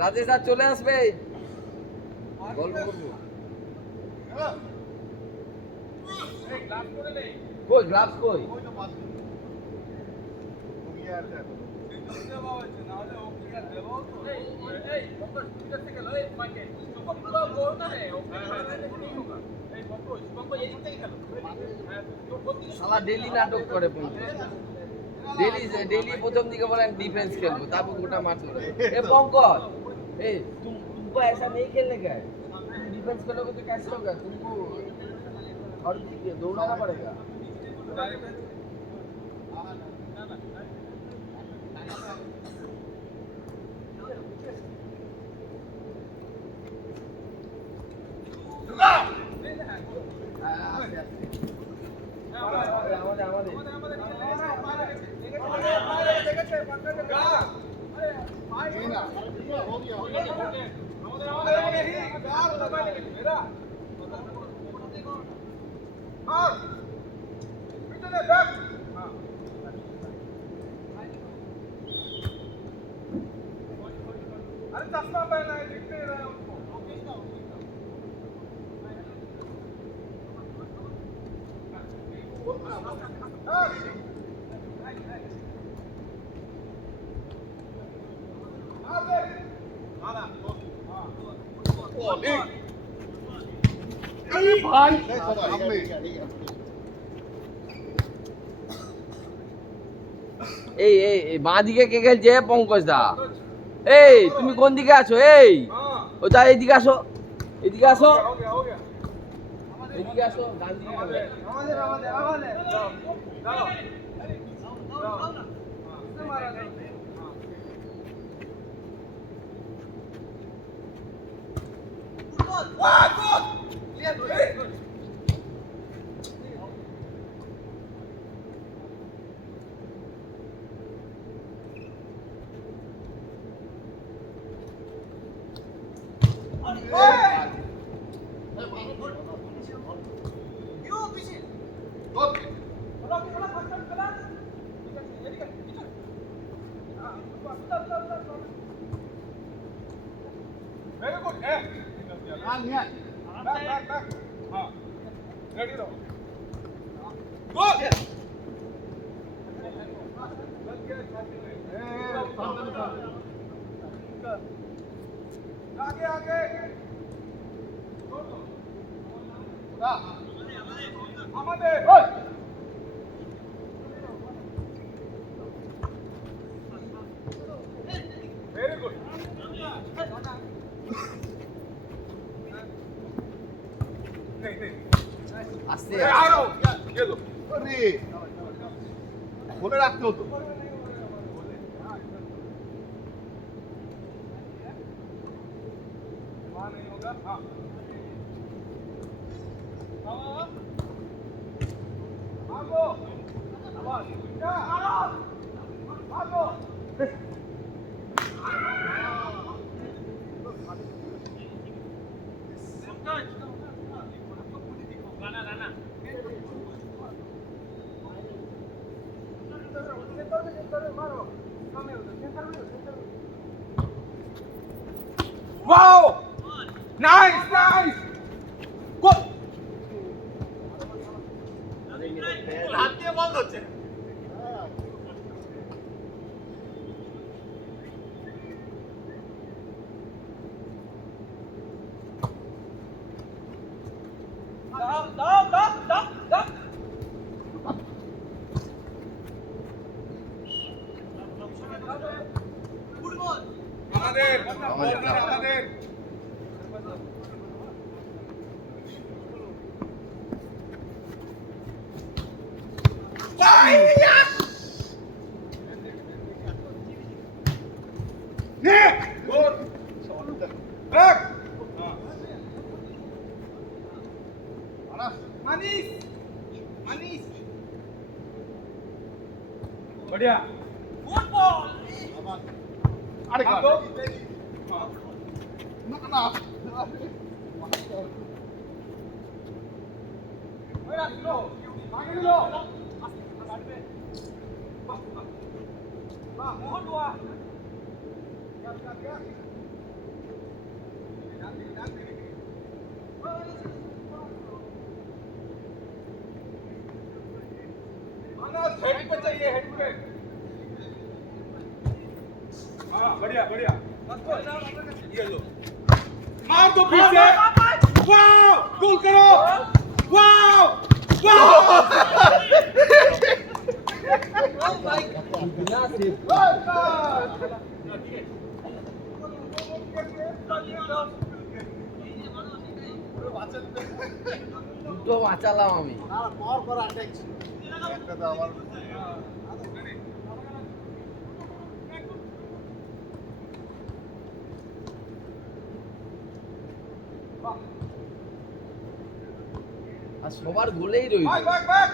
রাজেশ আর চলে আসবে, গল্প করবো। কই গ্লাভস কই? শালা ডেলি নাটক করে, ডেলি প্রথম दिखे बोला डिफेंस खेलबो, तारপর গোটা মার ধরে। ए पंकज, ए तुमको ऐसा नहीं खेलने का है, तुम डिफेंस करोगे तो कैसे होगा? तुमको हर चीज दौड़ाना पड़ेगा। अरे चश्मा पहना है, दिख नहीं रहा है उसको। এই এই বাঁ দিকে কে খেলছে? পঙ্কজ দা। এই তুমি কোন দিকে আছো? এই ও দা এইদিকে আসো, এদিকে আসো, এদিকে আসো, ডান দিকে খেলো। Very good. Eh. Back. हाँ. Ready रहो. Good. आगे. हमारे. Very good. नहीं. আস্তে आ रहा हूँ. ये लो. अरे बोले रखते हो तो वहाँ नहीं होगा. हाँ. भागो. भागो. Wow! Nice! Good! হাত দিয়ে বল হচ্ছে। দাও। আমাদের मनीष बढ़िया फुटबॉल अरे ना हेड पे चाहिए हेड पे हाँ बढ़िया बढ़िया ये लो मार दो पीछे वाओ गोल करो वाओ वाओ बिना से দুটো বাঁচালাম আমি। একটা তো আমার আর সবার গোলেই রইল। बैक बैक बैक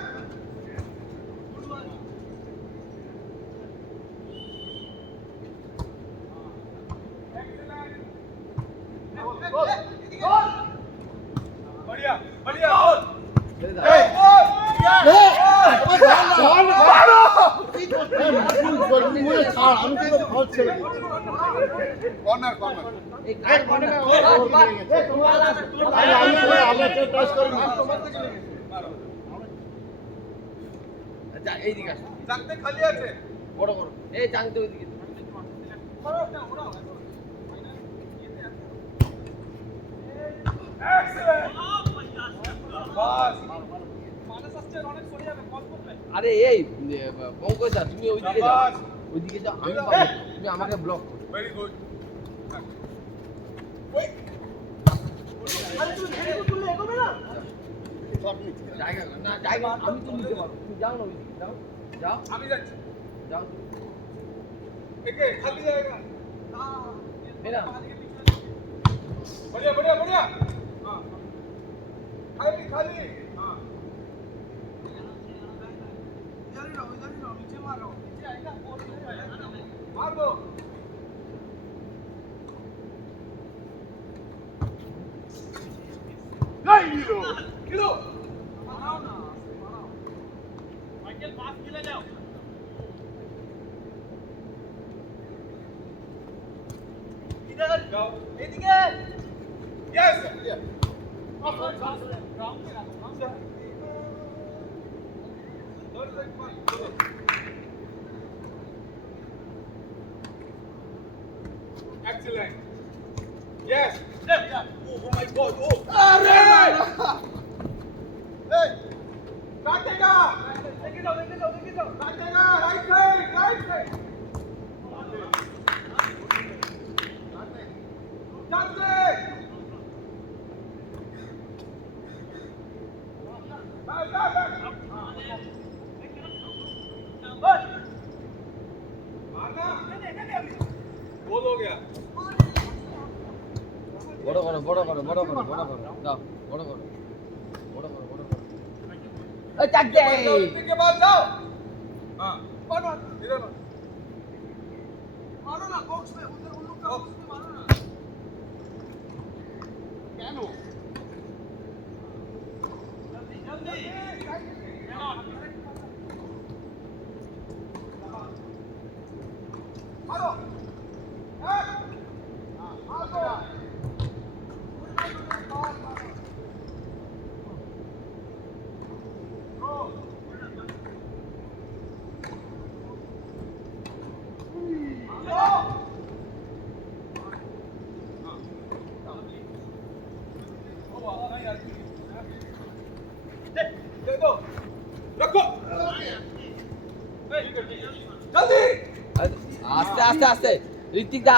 बढ़िया बढ़िया ছেড়ে দাও। কর্নার কর্নার এই কার কর্নার? আচ্ছা এইদিকে আসো। জানতে খালি আছে বড় করো। এই চাংতে ওইদিকে। বাস আরে এই পঙ্কজ দা তুমি ওইদিকে যাও। ওইদিকে যাও আমি পাবো। তুমি আমাকে ব্লক করো। वेरी गुड জায়গা না জায়গা আমি তো নিতে পারবো। তুমি যাও না ওইদিকে যাও। যাও আমি যাচ্ছি যাও। एके खाली जाएगा मेरा बढ़िया बढ़िया बढ़िया हाँ खाली खाली हाँ मार दो नहीं लो किलो जाओ yes Excellent. Yes. Oh my God. Oh. Hey. काटेगा. काटेगा. Right side. Right side. चलते. गोल हो गया বড় করো বড় করো বড় করো বড় করো যাও বড় করো বড় করো বড় করো এই চাক দে के बाद जाओ हाँ मारो इधर मारो ना बॉक्स में उधर उन लोग का बॉक्स में मारो ना কেন जल्दी जल्दी मारो दे दो रखो जल्दी আস্তে আস্তে আস্তে ঋতিক দা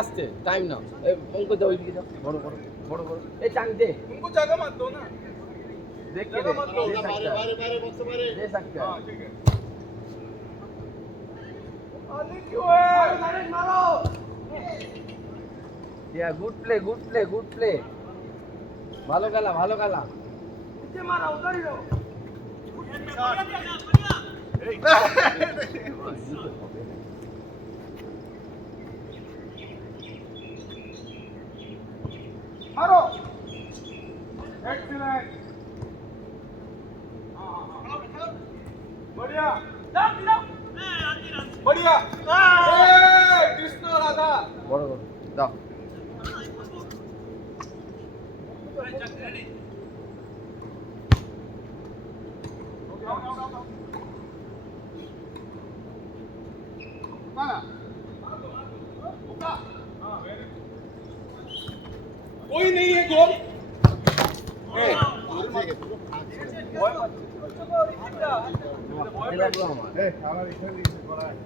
আসছে টাইম নাও এই পঙ্কজ দা ওইদিকে যাও বড় করো বড় করো এই চাক দে उनको जगह मत दो ना देख के जगह मत दो दे सकता है बारे बारे बक्स मारे दे सकता है हाँ ठीक है अली क्यों है मारो या गुड प्ले ভালো খেলা नीचे मारा उधर ही रहो मारो एक्सीलेंट बढ़िया बढ़िया कृष्ण राधा বড় করো দাও कोई नहीं है गोल এটা পুরো আমার আমার এখানে লিখে করা আছে।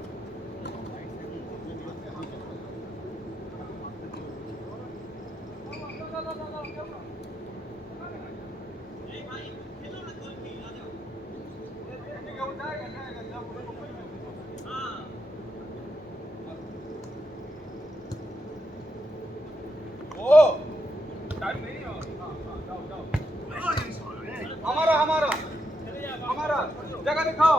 ओ टाइम नहीं है हमारा हमारा हमारा जगह दिखाओ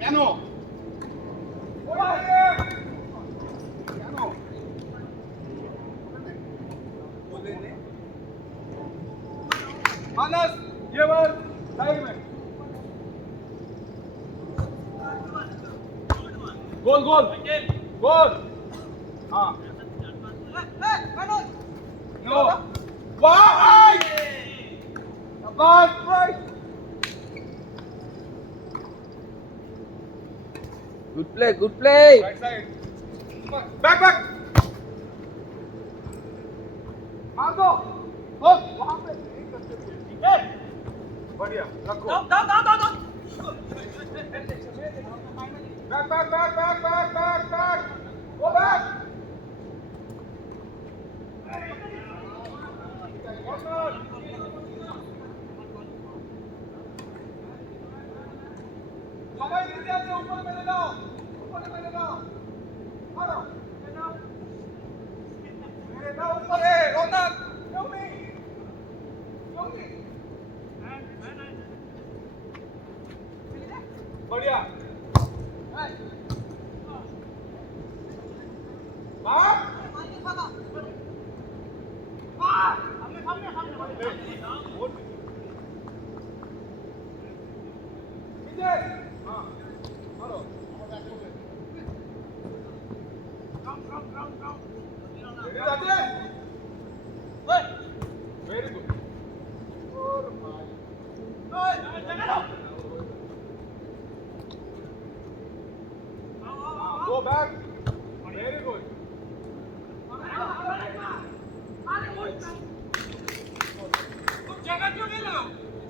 কেন मानस ये बार साइड में गोल गोल गोल हाँ नो वाह बस good play good play right side back back मार दो हो वहां पे बढ़िया रखो back back back back back back back go back सबाई नीचे से ऊपर में ले जाओ ऊपर में ले जाओ मारो मेरे ना ऊपर है रोहतक क्यों नहीं बढ़िया very good Go back. Very good. जगह क्यों नहीं लगाओ?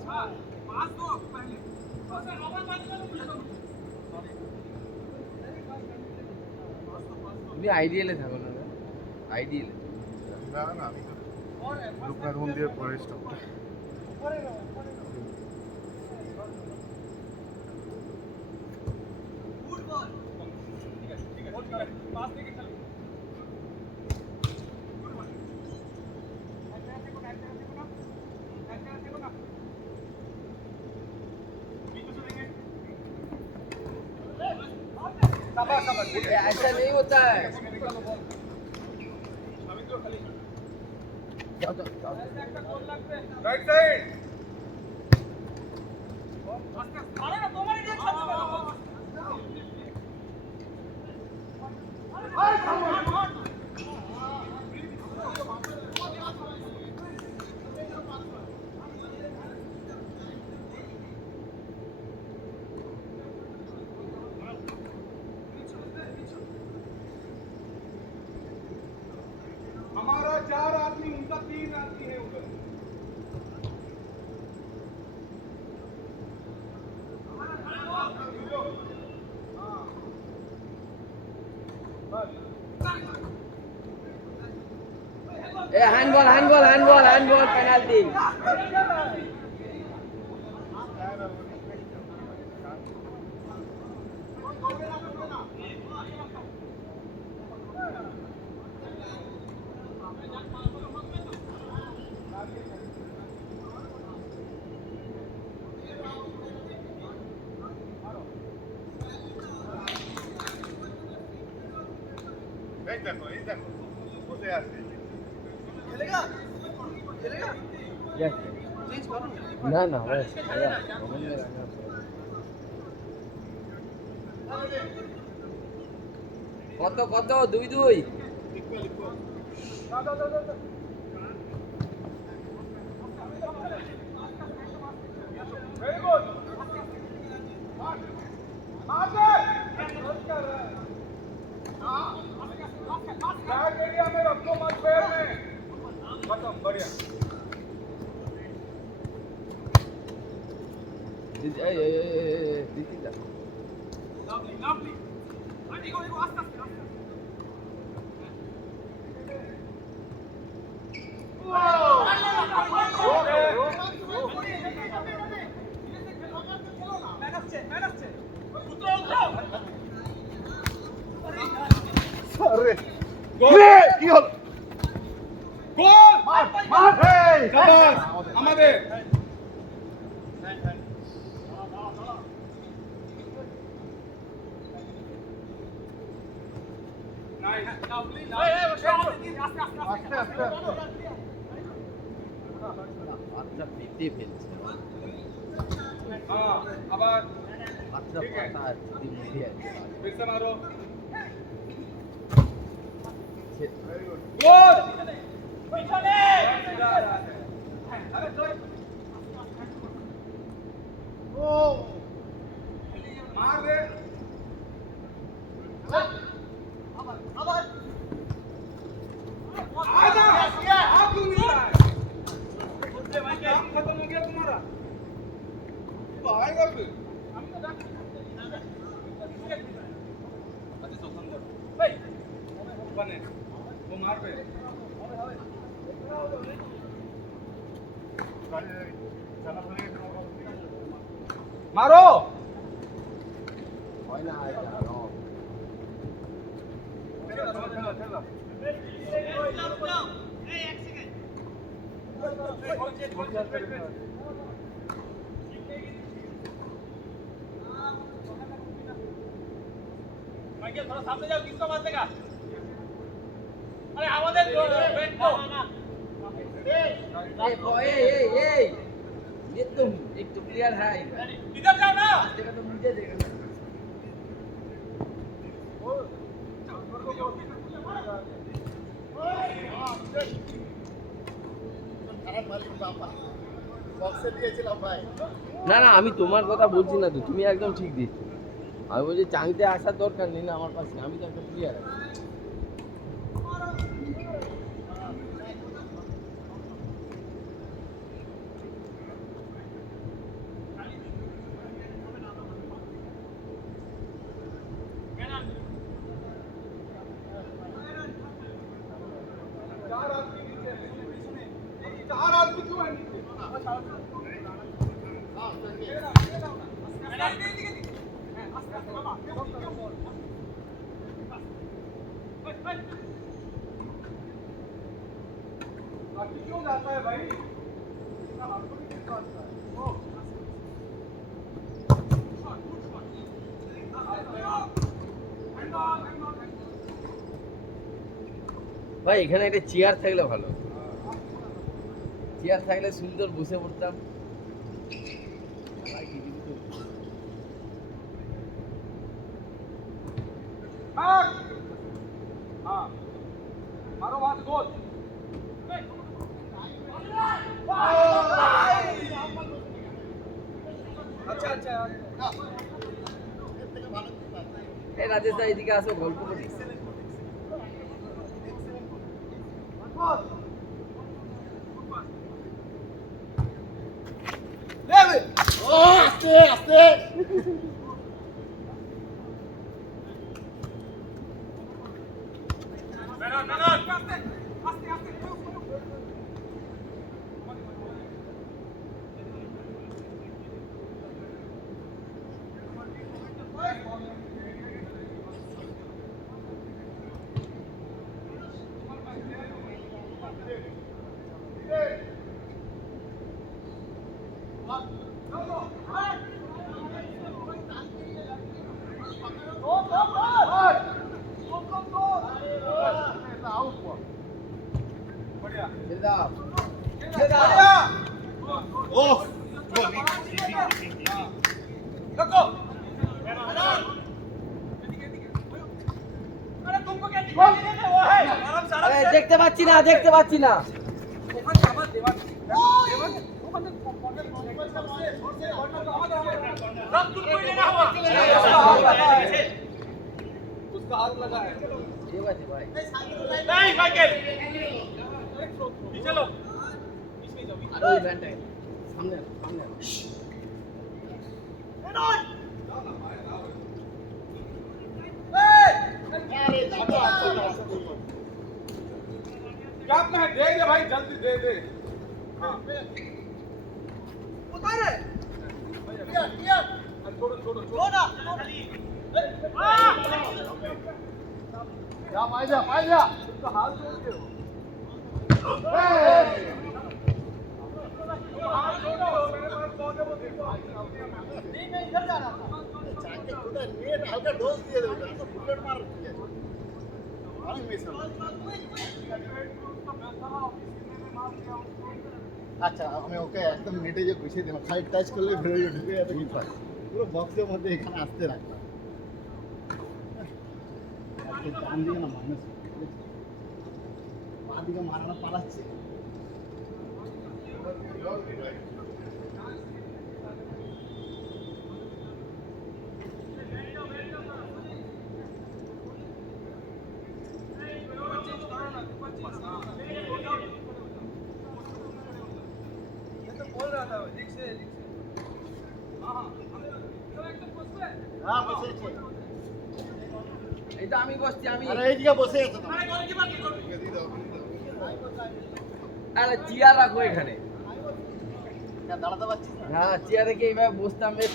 हाँ, पास दो पहले। তুমি আইডিয়ালে থাকো না আইডিয়ালে না না আমি লোকনাথ মন্দিরের পরের স্টপটা पास लेके चलो ऐसा नहीं होता है राइट साइड हमारा 4 आदमी उनका 3 आदमी है उधर हैंडबॉल पेनाल्टी এই দেখো বসে আছে। क्या ना ना बस आया कमल में रहना কত কত দুই দুই Very good. बैक एरिया में रखो मत पैर में खत्म बढ़िया দিদি দা আরে গোল কি হলো? গোল মার এই শাবাশ আমাদের আস্তে আস্তে আচ্ছা পেটে ফেলছে हाँ আবার আচ্ছা পাতা আছে দিদি আছে फिर से मारो সে- গোল ও मार दे आजा आप क्यों नहीं रहा है काम खत्म हो गया तुम्हारा तो आएगा फिर अच्छा तो समझो बने वो मार पे मारो হয় না এটা নো माइकल थोड़ा सामने जाओ किसको मार देगा अरे আমাদের बैठ को ये तुम एक तो प्लेयर है इधर जाओ ना देखा तो मुझे देखा খারাপ মালিক বাবা বক্সে দিয়েছিলাম ভাই। না না আমি তোমার কথা বলছি না তো তুমি একদম ঠিক দিচ্ছ আমি বলছি চাংতে আসার দরকার নেই না আমার পাশে আমি তো একটা প্লেয়ার चार आदमी क्यों है नीचे क्यों जाता है भाई ভাই এখানে একটা চেয়ার থাকলে ভালো চেয়ার থাকলে সুন্দর বসে পড়তাম हाँ मारो वहां से गोल अच्छा अच्छा এই রাজেশ দা এদিকে আসো গল্প করি ও আস্তে আস্তে দেখতে পাচ্ছি না, দেখতে পাচ্ছি না। उसका हाथ लगा है ঠিক আছে ভাই। नहीं माइकल चलो আর ওই ব্যান্ডটাই সামনে সামনে। गैप में है दे दे भाई जल्दी दे दे हाँ उतार छोड़ो छोड़ो छोड़ो ना जा पाए जा उसका हाथ जोड़ के हाथ जोड़ो मेरे पास कौन है वो देखो नहीं मैं इधर जा रहा था चाके खुदा नेट हल्का डोज দিয়ে দেবে তো বুলেট মার অনেক মিস হবে আচ্ছা আমি ওকে একদম নেটে যে বসিয়ে দিলাম সাইড টাচ করলে বেরিয়ে ঢুকে যাবে কি পায় পুরো বক্সের মধ্যে এখানে আসতে রাখলাম ডান দিকে না মানুষ বাঁ দিকে মারানো পালাচ্ছে बोल रहा था लिख से हाँ हाँ तो एकदम बस पे হ্যাঁ বসে আছে এই তো আমি বসছি আমি। আরে এইদিকে বসে আছে তো अरे कौन की बात कर আরে চেয়ার রাখো এখানে। না দাঁড়াতে পারছিস না হ্যাঁ চেয়ার রেখে এইভাবে বসতাম বেশ।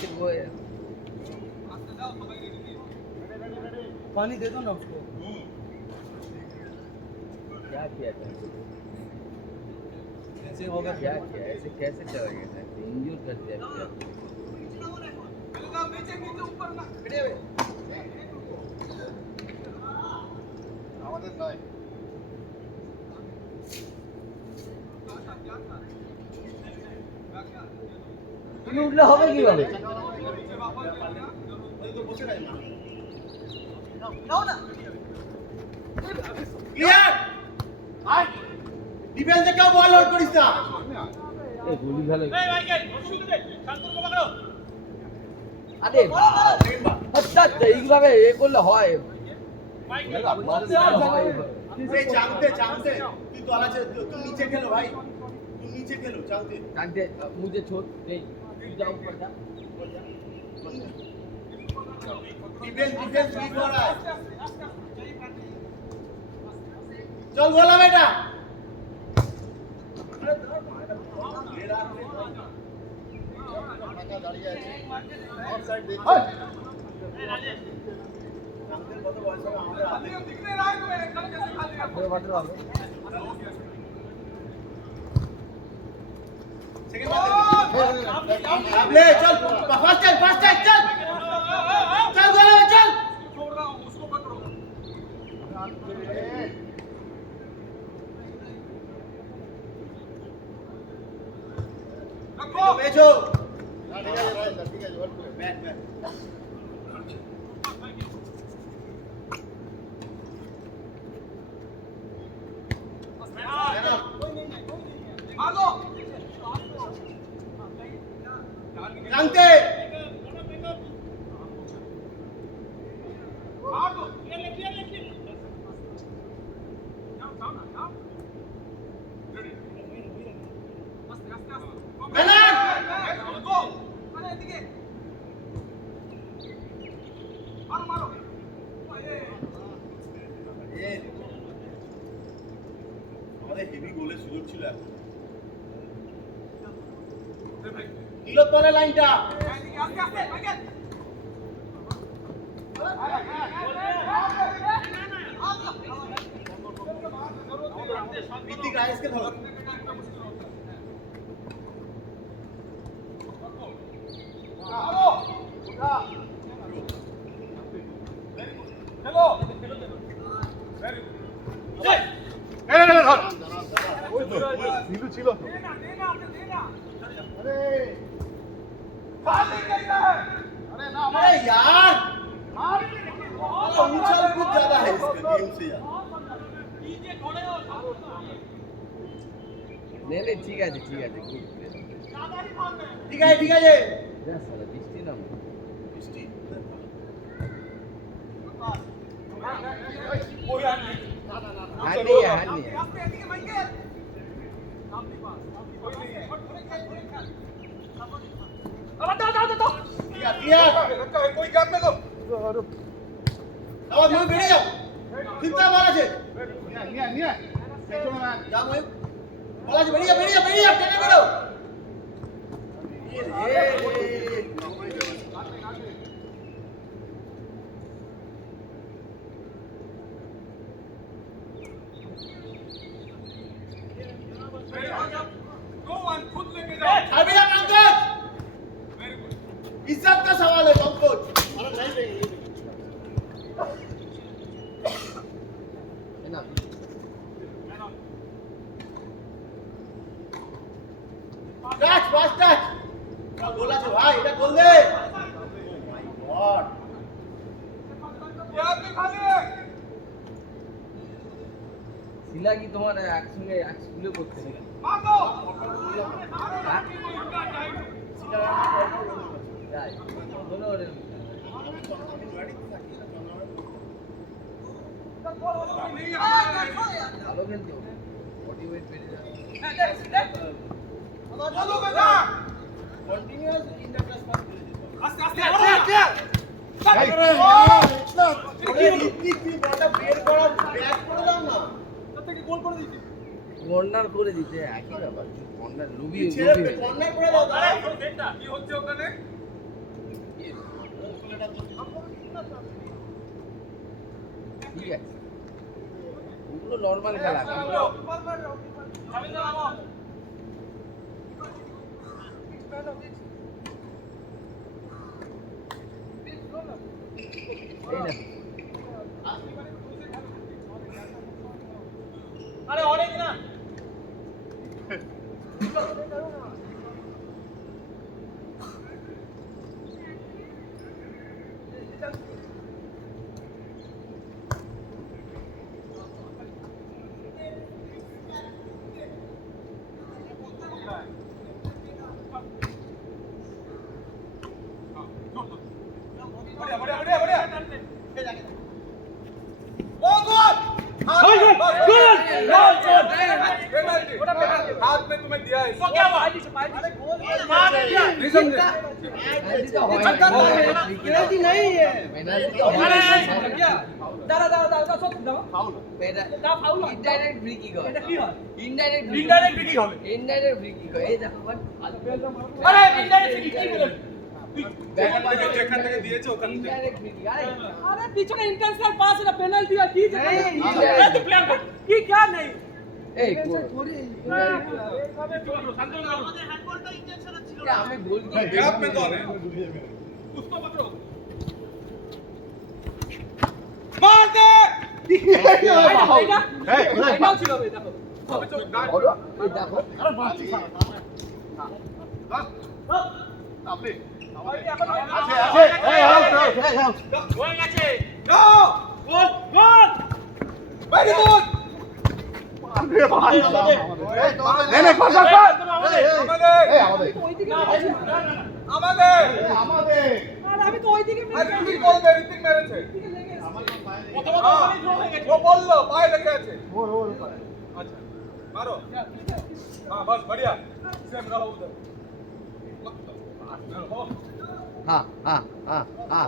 पानी दे दो ना उसको क्या किया था? ऐसे होगा क्या किया? ऐसे कैसे चला गया था? इंजूर कर दिया क्या? नीचे नीचे ऊपर ना खड़े हुए আমাদের নয় তুমি উঠলে হবে কিভাবে? বসে নাই না क्लियर हां डिफेंस क्या बॉल आउट করিস না এই গুলি ভালো। এই মাইকেল শুরু দে শান্তর কো পকড়ো আরে আচ্ছা এইভাবে এ করলে হয়। माइकल হয়। ए चांगते चांगते तू तो आला तुम नीचे खेलो भाई तुम नीचे खेलो चांगते कांटे मुझे छोड़ नहीं तू जा ऊपर जा। डिफेंस डिफेंस वीक हो रहा है चल बोला बेटा টাকা দাঁড়িয়ে আছে অফ সাইড দেখছে আমাদের কত বয়স হবে আমাদের दिख नहीं रहा है तुम्हें एकदम कैसे खा लिया পুরো বাটর হবে। सेकंड बात ले चल फास्ट चल चल चल गोला चल छोड़ रहा हूं उसको पकड़ो रखो बेचो ঠিক আছে হোল্ড করে बैक बैक भागो जानते भागो मारो আমাদের হেভি গোলের সুযোগ ছিল এখন দিল পরে লাইনটা আস্তে আস্তে মাইকেল ঋতিক রাইসকে ধরো চলো নীলু ছিল তো देना देना আরে खाली कैसा है আরে यार उछल कुछ ज्यादा है इसका गेम से यार नहीं नहीं ठीक है गुड ठीक है ये যা সালা বৃষ্টি নাম হার নেই दिया कोई गैप में दो अब मैं बेड़े जाओ कितना मारा छे निया देखो ना जा मैं बोला छे बेड़िया टेने करो दो वन खुद लेके जाओ अभी ना पंकज इज्जत का सवाल है पंकज अरे नहीं देंगे है ना टच फास्ट टच क्या बोला छे भाई এটা গোল দে ও মাই গॉड यार भी खाली है শিলা কি তোমার একসঙ্গে এক স্কুলে পড়তে নাকি मार दो তাই বলো ওরে ভালো খেলতো বডি ওয়েট বেড়ে যাবে बोलो बेटा कंटीन्यूअस इंटरप्रेस पास করে দিতে आस्ते आस्ते आस्ते আরে ইতনি বলটা বের করা ব্যাক করে দাও না থেকে গোল করে দিয়েছি কর্নার করে দিতে একই ব্যাপার কর্নার লুবি ছেড়ে কর্নার করে দাও আরে কি হচ্ছে ওখানে ঠিক আছে ওগুলো নরমাল খেলা আমি তো নামো এই না আরে অনেক না बढ़िया बढ़िया बढ़िया बढ़िया ओ गोल हाथ में तुम्हें दिया है इसको क्या हुआ नहीं समझे पेनल्टी तो पेनल्टी नहीं है पेनल्टी तो ইনডাইরেক্ট ফ্রি কিক হয় এটা কি হয় ইনডাইরেক্ট ইনডাইরেক্ট কি হবে ইনডাইরেক্ট ফ্রি কিক হয় এই দেখো আরে ইনডাইরেক্ট কি কি বলে যেখান থেকে দিয়েছে ওখান থেকে ইনডাইরেক্ট ফ্রি কিক अरे पीछे का इंटेंशनल पास है पेनल्टी है की नहीं, तो प्लेयर की क्या नहीं এই আমি গোল কি गैप में कौन है उसको पकड़ो मार दे फाइनल ছিল ভাই দেখো अबे जो गार्ड এই দেখো আরে মারছি আপনি আছে এই আউট হয়ে গেছে যাও গোল গোল ভেরি গুড আরে ভাই নে কর আমাদের ওইদিকে আমাদের আমাদের আরে আমি তো ওইদিকে আরে ঋতিক বল দে ঋতিক মেরেছে প্রথমত ওখানেই থ্রো হয়ে গেছে ও বললো পায়ে লেগে আছে ওর अच्छा मारो हाँ बस बढ़िया सेम रहो उधर হ্যাঁ হ্যাঁ হ্যাঁ হ্যাঁ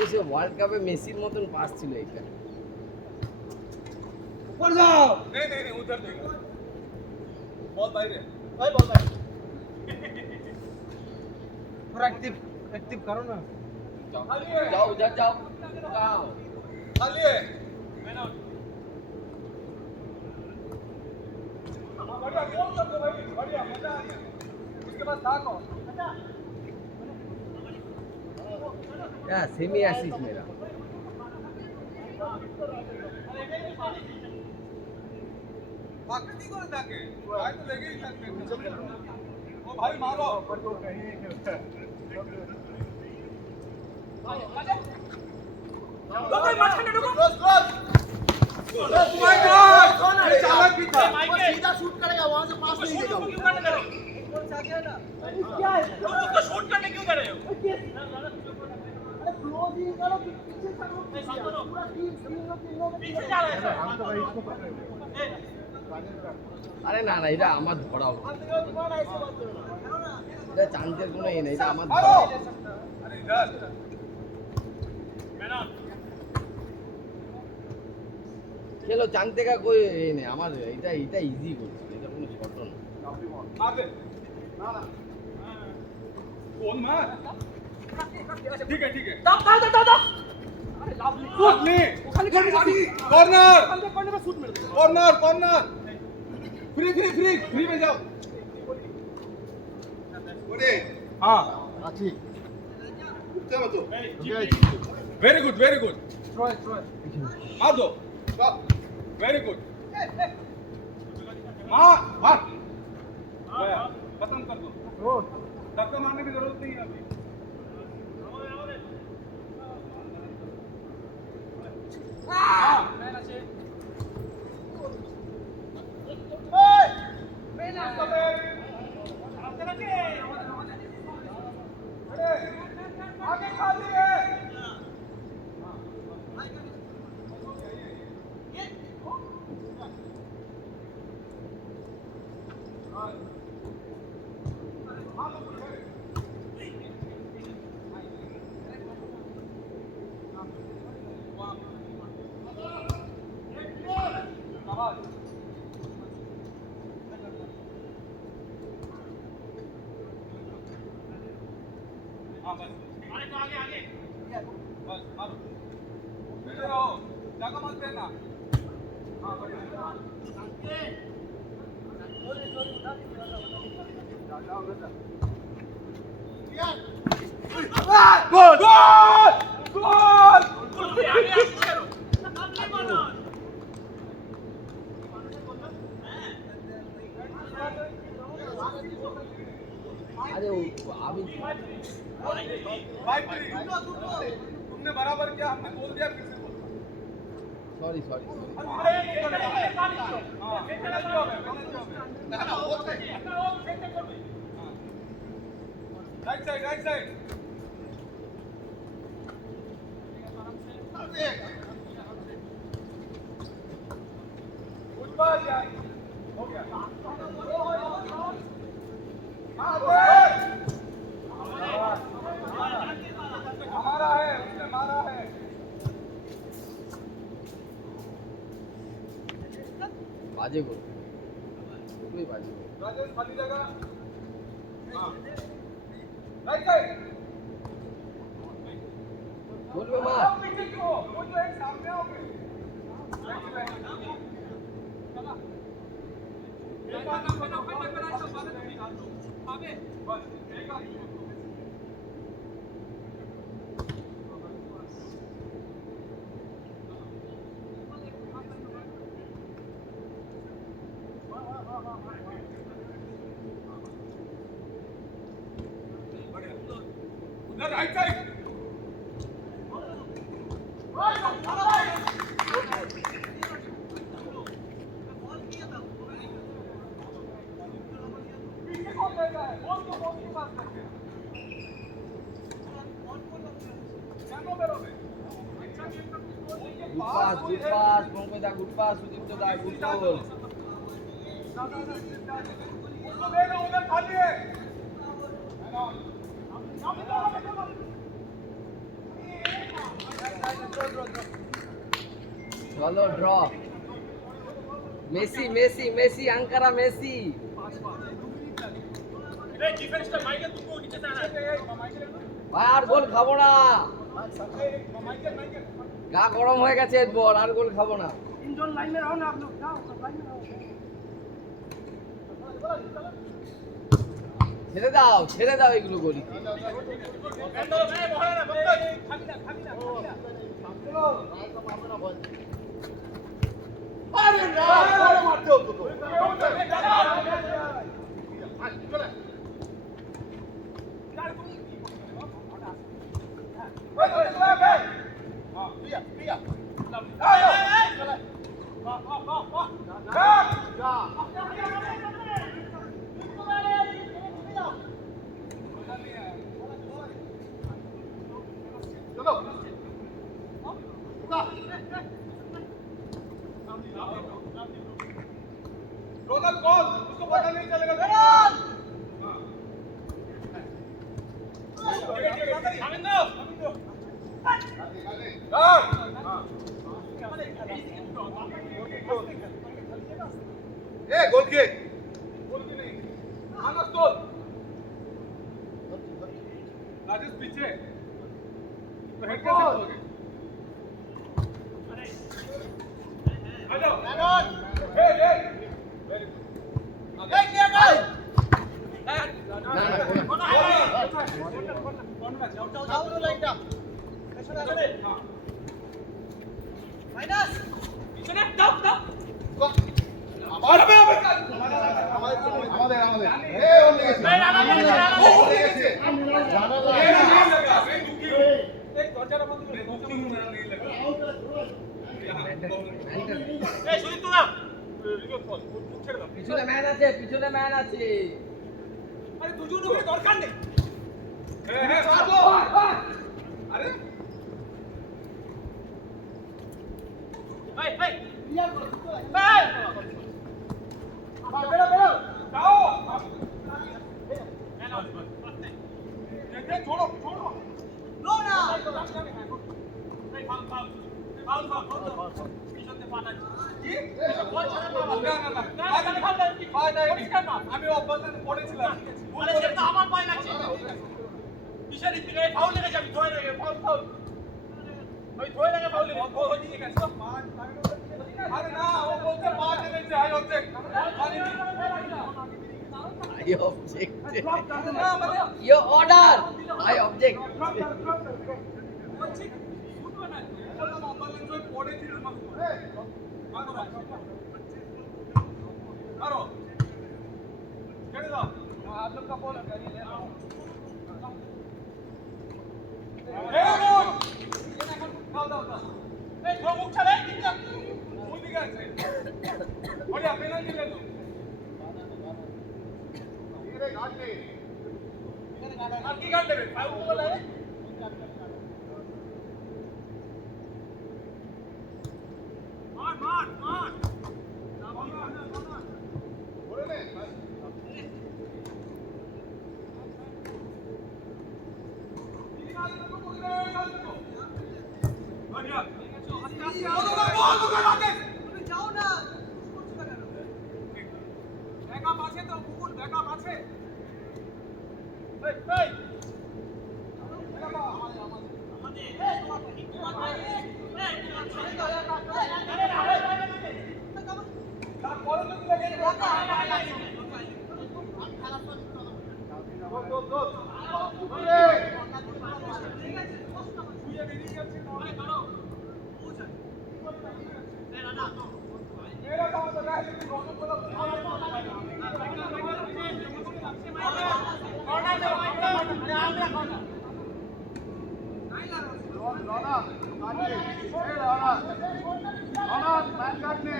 দেশে ওয়ার্ল্ড কাপে মেসির মতন পাস ছিল এটা ऊपर जाओ नहीं नहीं नहीं उधर नहीं बहुत भाई रे ভাই বল ভাই पूरा एक्टिव करो ना खाली है যাও উধর যাও যাও खाली है हाँ, बढ़िया गोल कर दो भाई बढ़िया मजा आ गया उसके बाद था कौन হ্যাঁ সেমি অ্যাসিস্ট মেরা পাকা কি করে থাকে ভাই তো লেগেই থাকবে ও ভাই মারো তোকে মাঝখানে ঢুকো ক্লোজ ক্লোজ माय गॉड ये चालक भी था वो सीधा शूट करेगा वहां से पास नहीं देगा वो। क्यों करने दे रहे हो क्या है तुम उसको शूट करने क्यों कर रहे हो अरे क्लोज ही करो पीछे से पूरा टीम लोग पीछे जा रहा है सर हम तो भाई इसको पकड़ रहे हैं আরে না না এটা আমার ধরা উচিত। এটা চান্সের কোনো এ নেই, এটা আমার ধরা मारो উচিত। अरे इधर খেলো জানতে কা কই এ নেই, আমার এটা ইজি করছে, এটা কোনো শর্ট না। आगे कौन मार ठीक है दाव अरे लवली लवली वो खाली करने का कॉर्नर करने में शूट मिल गया कॉर्नर फ्री में जाओ ओरे हाँ ठीक चलो तो वेरी गुड थ्रो मार दो वेरी गुड मार गया, खत्म कर दो धक्का मारने की जरूरत नहीं है अभी आगे खाली है हाँ बस आगे बस मारो बैठे रहो जगह मत देना हाँ बढ़िया गोल আরে আমি भाई तुमने बराबर किया हमने बोल दिया फिर से बोल সরি राइट साइड कुछ बात यार हो गया हमारा है उसने मारा है বাজে গোল, খুবই বাজে গোল। राजेश खाली जगह हाँ राइट साइड বলবে মা आप पीछे क्यों हो? वो जो है सामने आओगे बस एक आदमी उधर राइट साइड पीछे कौन रहता है बॉल को बॉल की बात करते हैं জানো বেরোবে গুড পাস পঙ্কজদা, good pass Sudipta da, good goal. उसको देना उधर खाली है চলো ড্র। Messi Ankara Messi. ভাই আর গোল খাবো না, গা গরম হয়ে গেছে এরপর, আর গোল খাবো না। इन जोन लाइन में रहो ना आप लोग जाओ सब लाइन में रहो ছেড়ে দাও এগুলো করি। আরে না বড় মারতে হতো তো চলে প্রিয়া প্রিয়া চলে যা चलो रोनल कौन उसको पता नहीं चलेगा गोल किक गोल की नहीं मानस गोल राजेश पीछे तो हेड कैसे बोलोगे आ जाओ हे हे वेरी गुड এই কে গেল যাও যাও লাইনটা মাইনাস পিছনে দাও দাও আবার আমাদের এই ওর লেগেছে ওর লেগেছে एक दरवाजा बंद कर बुकिंग मेरा नहीं लगा এই সুদীপ তোরা রিভার কল ছেড়ে দাও পিছনে ম্যান আছে আরে দুজন ওকে দরকার নেই হ্যাঁ মারবো আরে এই এই ক্লিয়ার করো এই বেরো বেরো যাও কেন দেখে छोड़ो छोड़ो নো না এই ফাউল ফাউল ফাউল ফাউল পিছনে পাটা কি বল ছাড়া বাবা না না না না ফাউল কি পরিষ্কার না আমি অবদান পড়েছিলাম আরে সেটা তো আমার পায় লাগছে পিছনে দিকে ফাউল লেগেছে আমি ধরে রেখে ফাউল ফাউল ওই ধরে রেখে ফাউল লেগেছে ও হয়ে গেছে আরে না ও বলতে মার দিলে চাই হচ্ছে I object. না মানে Your order. I object. বললাম অবদান জয় পড়েছিলাম মারো ছেড়ে দাও आप लोग का बॉल है ये ले आओ দাও দাও দাও এই ধর মুখ ছাড়ে দিকে ওই দিকে আছে বড়িয়া পেনাল্টি ले लो রে গাড় নে আর কি কাট দেবে ফাউল বলে মার মার মার বলে নে बढ़िया তুমি যাও না ব্যাকআপ আছে তো কুকুর ব্যাকআপ আছে এই এই আমাদের এই তোমার কি তোমার ভাই এই তোমার ছেড়ে দাও আরে তার পরে যদি লাগে দো দো বলে শুয়ে বেরিয়ে যাচ্ছে আরে করো বুঝা এই না না मेरा काम तो है कि दोनों को কর্নার দাও আরে আমরা কর্নার রানা গাড় নে এই রানা রানা ম্যাচ গাড় নে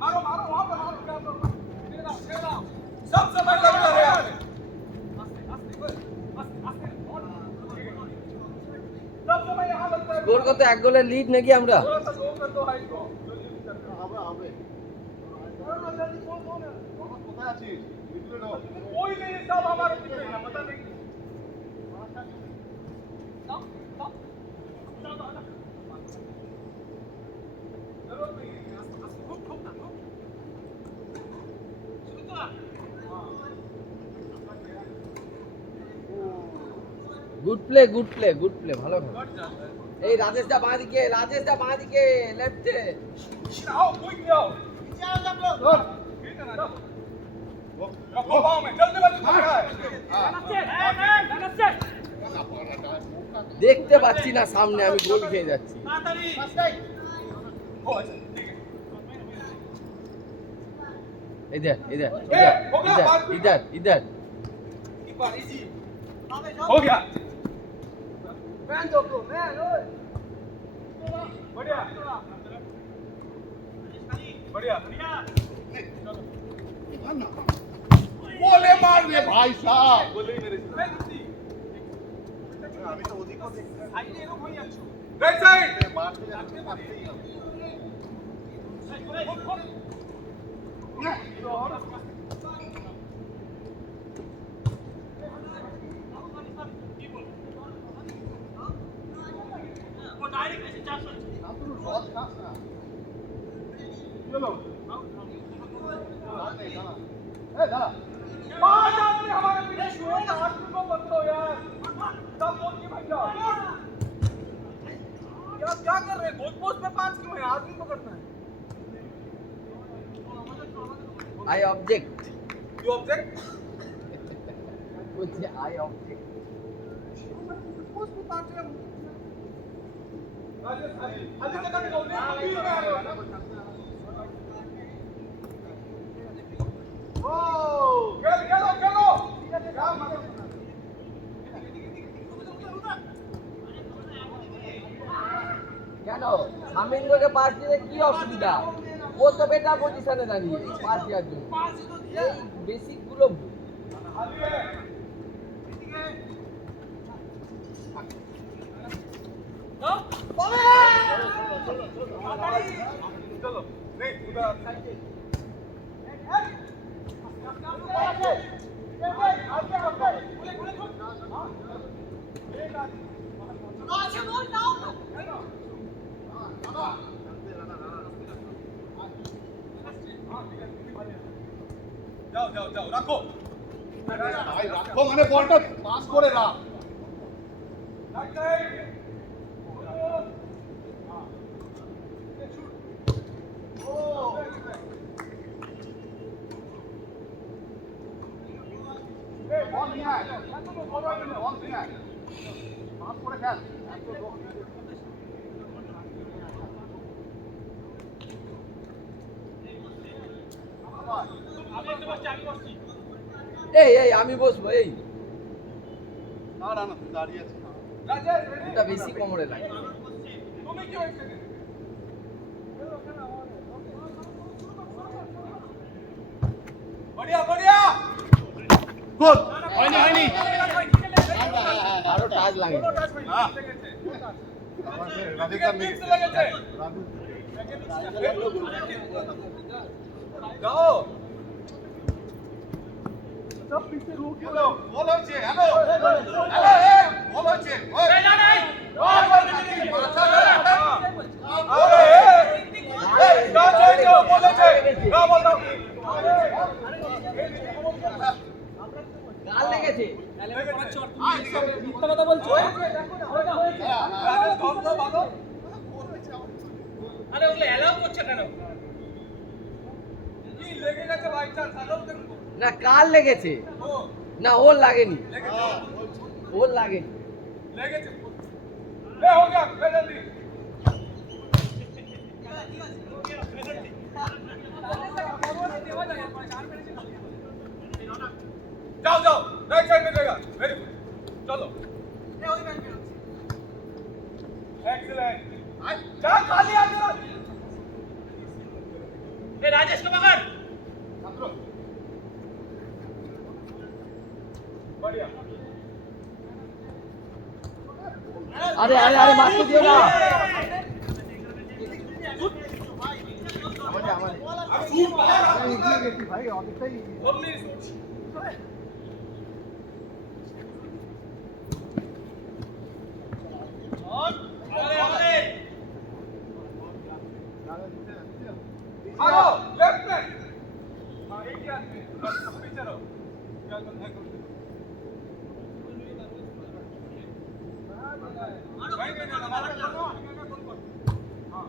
मारो मारो वहां पे मारो क्या करो ছেড়ে দাও सब समय लगता है यार सब समय यहां लगता है স্কোর কত এক গোলের লিড নাকি আমরা थोड़ा सा दो कर दो हाई को হবে হবে কোথায় আছিস ভিতরে ঢোক कोई नहीं सब हमारे पीछे है पता नहीं जरूरत नहीं है গুড প্লে ভালো খেলো। এই রাজেশটা বাঁ দিকে লেফটে आओ क्विक आओ ধর ठीक है ना रखो पाँव में जल्दी बल्ले हाँ। है জানাচ্ছে জানাচ্ছে না পারাটা মুখ দেখতে পাচ্ছি না সামনে, আমি গোল খেয়ে যাচ্ছি। তাড়াতাড়ি ও আচ্ছা ঠিক है इधर इधर ए, हो गया, बात इधर भी- इधर इधर कीपर इजी हो गया मैन दो को मैन ओए बढ़िया बढ़िया बोले मार रे भाई साहब बोले ही मेरे से আমি তো ওদিক ওদিক সাইডে এরকম হয়ে যাচ্ছে রাইট সাইড মারতে যাচ্ছে মারতেই হবে ও ডাইরেক্ট এসে চাপ চলছে না তুই রড খাস না চলো দাঁড়া দাঁড়া पांच आदमी हमारे पीछे छुए ना, आठ को मत करो यार सब बोल के भाग जाओ क्या कर रहे हैं गोल पोस्ट पे पांच क्यों है आदमी पकड़ना है आई ऑब्जेक्ट यू ऑब्जेक्ट कुछ आई ऑब्जेक्ट पोस्ट पे पांच है आधे तक का गोल नहीं में आ रहे हो खेलो खेलो क्या मतलब কেন সামিঙ্গোকে পাস দিলে কি অসুবিধা? ও তো বেটা পজিশনে দাঁড়িয়ে পাস দেওয়ার জন্য। এই বেসিক গুলো चलो नहीं उधर जाओ जाओ जाओ रखो ভাই রাখো মানে বলটা পাস করে রাখ বল নিয়ে আয় বল নিয়ে আয় পাস করে খেল আমি একটু বসছি আমি বসছি এই এই আমি বসবো এই না না না তুই দাঁড়িয়ে আছিস राजेश रेडी ওটা বেশি কোমরে লাগে। तुम ही क्यों एक सेकंड बढ़िया बढ़िया গোল হয়নি হয়নি আরো টাচ লাগে। হ্যাঁ ठीक है ठीक से लगे थे जाओ सब पीछे रुक হ্যালো বল হচ্ছে হ্যালো হ্যালো বল হচ্ছে ওই এই না নাই মাথা अरे ना चाहिए बोले थे ना बोल रहा গাল লেগেছে। मिथ्या কথা বলছো राजेश कौन सा भागो আরে ওগুলো এলাও করছে কেন ये लेके गए भाई चांस आलो देखो না কাল লেগেছে, ओ না ওর লাগেনি, लेके जाओ ওর লাগেনি। लेके चलो ले हो गया ले जल्दी जाओ जाओ राइट साइड में जाएगा वेरी गुड चलो एक्सीलेंट जा खाली आ जा এই রাজেশ কে পকড় बढ़िया আরে আরে আরে মারতে দিও না। ভাই অনেকটাই ओनली আরে আরে आओ लेफ्ट में हां एक ही आदमी पीछे रहो क्या करना है भाई नहीं जाना मारा हां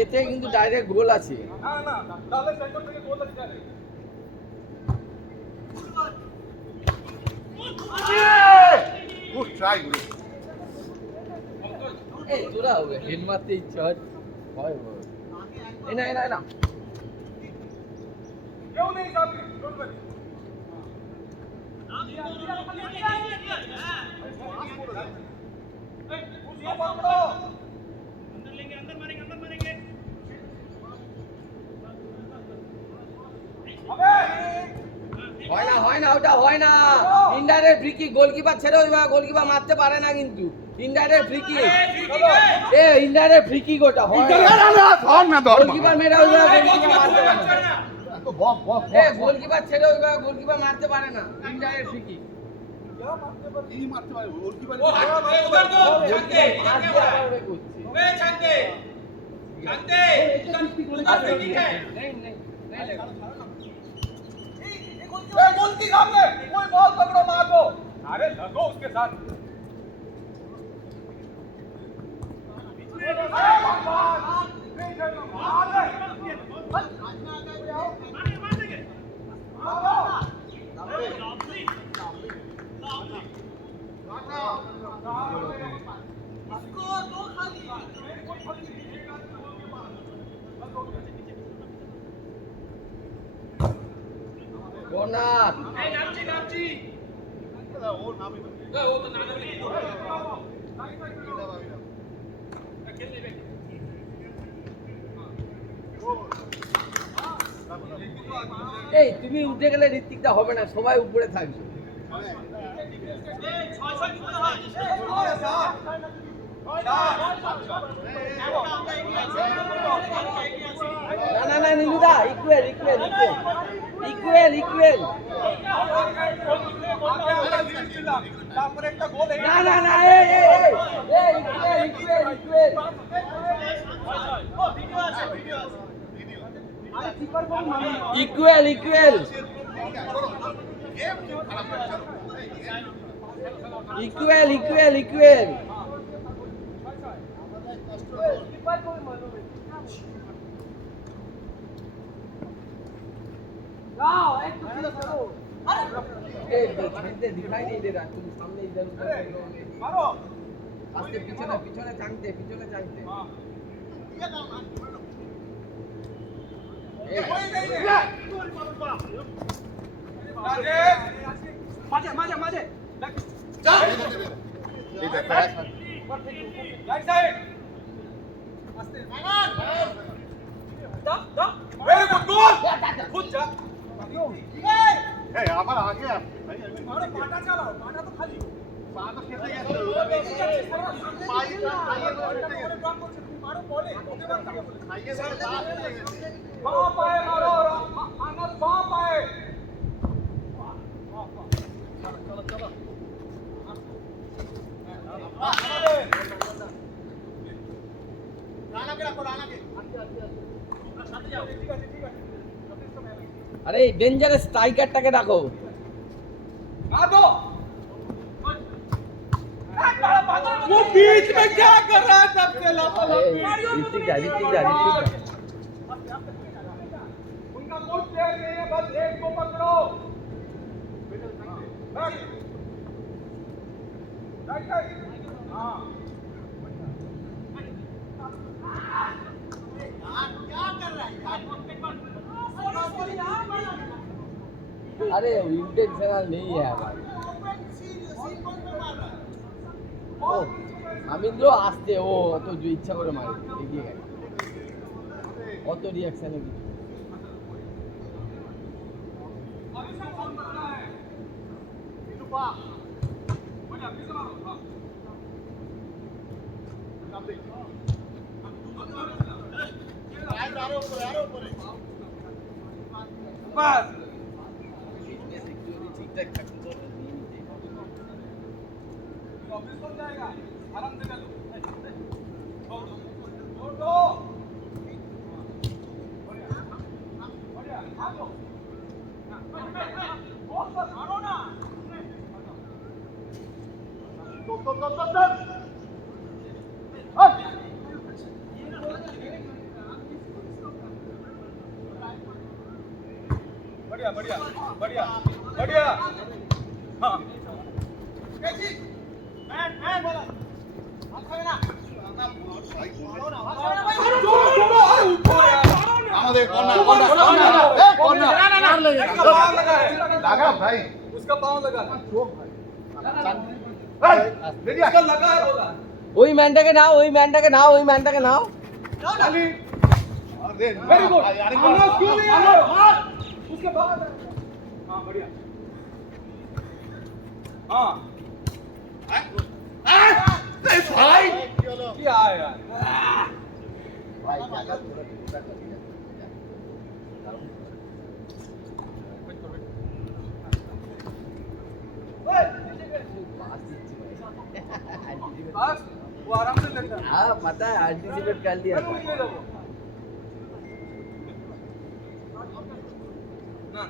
এতে কিন্তু ডাইরেক্ট গোল আছে। ना ना डाले सेंटर पे गोल लग जाए ট্রাই গুড এই তোরা হেড মারতে ইচ্ছা হয় হয় বল। এই না কেউ নেই সামনে ডোন্ট ওয়ারি उसको पकड़ो अंदर लेंगे अंदर मारेंगे अबे হয় না ওটা হয় না ইনডাইরেক্ট ফ্রি কিক গোলকিপার ছেড়ে ওইভাবে গোলকিপার মারতে পারে না কিন্তু indirect free kick indirect free kick ওটা হয় গোলকিপার মেরে ওইভাবে গোলকিপার মারতে পারে না তো বক বক গোলকিপার ছেড়ে ওইভাবে গোলকিপার মারতে পারে না ইনডাইরেক্ট ফ্রি কিক এই মারতে পারে ওর কি পারে वो हट उधर दो जानते नहीं जानते उधर ठीक है ए गोल की सामने कोई बॉल पकड़ो मार दो अरे लगो उसके साथ কর্নার नामची ওর নামই वो तो नाम नहीं खेलने में এই তুমি উঠে গেলে ঋত্বিকটা হবে না সবাই উপরে থাকবে না নীলুদা ইকুয়াল তারপরে একটা গোল না ইকুয়াল दिखाई नहीं दे रहा तुम सामने इधर उधर मारो आस्ते पीछे चांगते कोई नहीं है राजेश माजे এই দেখ pass right side very good goal खुद जा এই আবার আগে मारो पाटा चलाओ पाटा तो खाली পা তো খেতে গেছে পাইটা খাইয়ে मारो बॉले খাইয়ে পা খেতে গেছে बां पाए मारो आनंद बां पाए चलो राणा के रखो राणा के ठीक है अरे डेंजरस स्ट्राइकरটাকে ডাকো मार दो वो बीच में क्या कर रहा है तब से ऋतिक दा उनका कोई प्लेयर नहीं है बस एक को पकड़ो राइट हाँ क्या कर रहा है अरे इंटेंशनल नहीं है भाई ও আমিন্দ্র আসতে ও অত ইচ্ছা করে মারে এগিয়ে গেছে অত রিঅ্যাকশনে কিছু बस ঠিকঠাক থাকতে তো ऑफिस बन जाएगा आराम से कर लो छोड़ दो बढ़िया भागो बहुत बस मारो ना तो बढ़िया बढ़िया बढ़िया बढ़िया हाँ कैसी मैन बोला हाथ खाবে না আমাদের কর্নার লাগা ভাই उसका पाँव लगा রেডিয়া उसका लगा है बोला ওই ম্যানটাকে নাও, ওই ম্যানটাকে নাও, ওই ম্যানটাকে নাও। আরে वेरी गुड আরেকবার मनोज क्यों नहीं है मार उसके बाद हाँ बढ़िया हाँ ভাই क्या है यार ভাই জায়গা পুরো পুরো করে बस वो आराम से लेता है हाँ पता है, एंटीसिपेट कर लिया था। ले लो ना